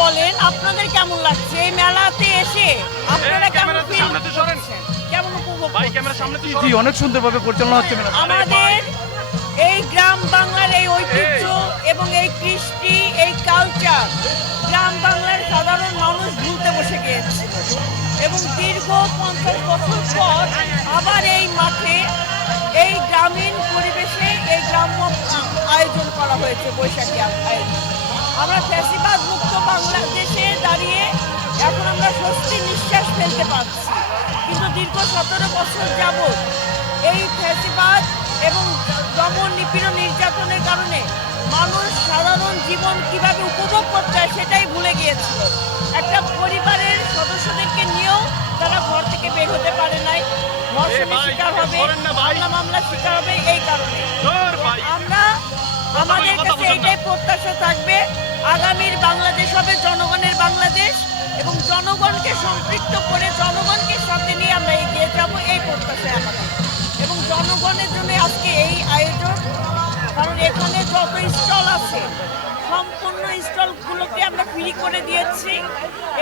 বলেন আপনাদের কেমন লাগছে এই মেলাতে এসে? আপনারা কেমন ফিল করছেন, কেমন উপভোগ করছেন? জি, অনেক সুন্দরভাবে পরিচালনা হচ্ছে মেলা। আমাদের এই গ্রাম বাংলার এই ঐতিহ্য এবং এই কৃষ্টি, এই কালচার গ্রাম বাংলার সাধারণ মানুষ ভুলতে বসে গিয়েছিল এবং দীর্ঘ 50 বছর পর আবার এই মাঠে এই গ্রামীণ পরিবেশে এই গ্রাম্য আয়োজন করা হয়েছে, বৈশাখী আয়োজন। আমরা ফ্যাসিবাদ মুক্ত বাংলাদেশে দাঁড়িয়ে এখন আমরা স্বস্তির নিঃশ্বাস ফেলতে পারছি, কিন্তু দীর্ঘ 17 বছর যাবৎ এই ফ্যাসিবাদ এবং দমন নিপীড়ন নির্যাতনের কারণে মানুষ সাধারণ জীবন কিভাবে উপভোগ করতে হয় সেটাই ভুলে গিয়েছিল। একটা পরিবারের সদস্যদেরকে নিয়েও তারা ঘর থেকে বের হতে পারে নাই, ধর্ষণের শিকার হবে, মামলার শিকার হবে। এই কারণে আমরা আমাদের কাছে এইটাই প্রত্যাশা থাকবে, আগামীর বাংলাদেশ হবে জনগণের বাংলাদেশ এবং জনগণকে সম্পৃক্ত করে জনগণকে সাথে নিয়ে আমরা এগিয়ে যাব, এই প্রত্যাশা আমাদের। এবং জনগণের জন্য আজকে এই আয়োজন, কারণ এখানে যত স্টল আছে সম্পূর্ণ স্টলগুলোকে আমরা ফ্রি করে দিয়েছি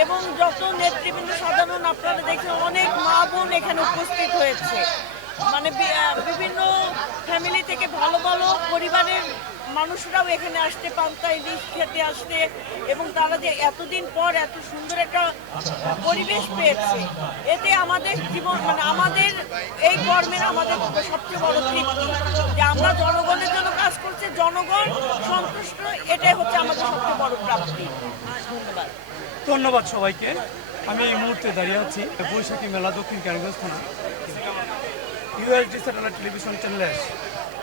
এবং যত নেতৃবৃন্দ সাধারণ আপনারা দেখে অনেক মা বোন এখানে উপস্থিত হয়েছে, মানে বিভিন্ন ফ্যামিলি থেকে ভালো ভালো পরিবারের মানুষরাও এখানে আসতে পান্তা ইলিশ খেতে আসতে এবং তারা যে এতদিন পর এত সুন্দর একটা পরিবেশ পেয়েছে, এতে আমাদের জীবন মানে আমাদের এই কর্মের আমাদের সবচেয়ে বড় তৃপ্তি যে আমরা জনগণের জন্য কাজ করছি, জনগণ সন্তুষ্ট, এটাই হচ্ছে আমাদের সবচেয়ে বড় প্রাপ্তি। ধন্যবাদ। ধন্যবাদ সবাইকে। আমি এই মুহূর্তে দাঁড়িয়ে আছি বৈশাখী মেলা, দক্ষিণ কেরানীগঞ্জ থানা, ইউএসডি স্যাটেলাইট টেলিভিশন চ্যানেলে।